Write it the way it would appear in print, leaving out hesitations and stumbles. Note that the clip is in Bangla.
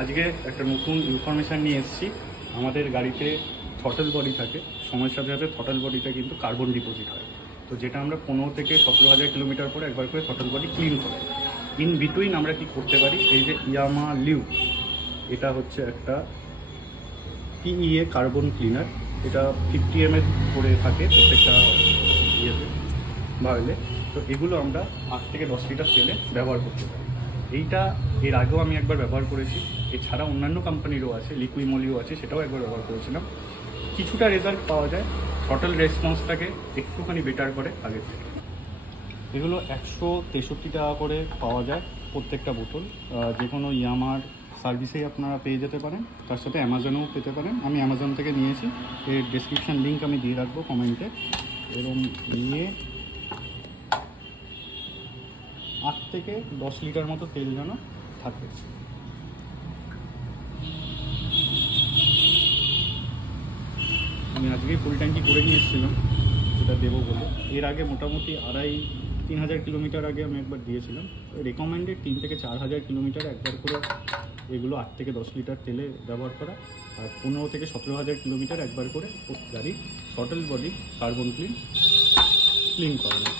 আজকে একটা নতুন ইনফরমেশান নিয়ে এসেছি। আমাদের গাড়িতে থ্রটল বডি থাকে, সময়ের সাথে সাথে থ্রটল বডিতে কিন্তু কার্বন ডিপোজিট হয়। তো যেটা আমরা 15 থেকে 17,000 কিলোমিটার পরে একবার করে থ্রটল বডি ক্লিন করি। ইন বিটুইন আমরা কি করতে পারি, এই যে ইয়ামা লিউ, এটা হচ্ছে একটা PEA কার্বন ক্লিনার। এটা 50 ml করে থাকে প্রত্যেকটা ইয়েতে ভাবলে। তো এগুলো আমরা 8 থেকে 10 লিটার তেলে ব্যবহার করতে পারি। এইটা এর আগেও আমি একবার ব্যবহার করেছি, এছাড়া অন্যান্য কোম্পানিরও আছে, লিকুইমলিও আছে, সেটাও একবার ব্যবহার করেছিলাম। কিছুটা রেজাল্ট পাওয়া যায়, থ্রটল রেসপন্সটাকে একটুখানি বেটার করে আগের থেকে। এগুলো 163 টাকা করে পাওয়া যায় প্রত্যেকটা বোতল। যে কোনো ইয়ামার সার্ভিসেই আপনারা পেয়ে যেতে পারেন, তার সাথে অ্যামাজনেও পেতে পারেন। আমি অ্যামাজন থেকে নিয়েছি, এর ডেসক্রিপশান লিঙ্ক আমি দিয়ে রাখবো কমেন্টে। এরকম নিয়ে 8 থেকে 10 লিটার মতো তেল যেন থাকে। আমি আজকেই ফুল ট্যাঙ্কি করে নিয়ে এসেছিলাম যেটা দেবো বলে। এর আগে মোটামুটি 2,500-3,000 কিলোমিটার আগে আমি একবার দিয়েছিলাম। রেকমেন্ডেড 3 থেকে 4,000 কিলোমিটার একবার করে এগুলো 8 থেকে 10 লিটার তেলে ব্যবহার করা, আর 15 থেকে 17,000 কিলোমিটার একবার করে গাড়ি থ্রটল বডি কার্বন ক্লিন করানো।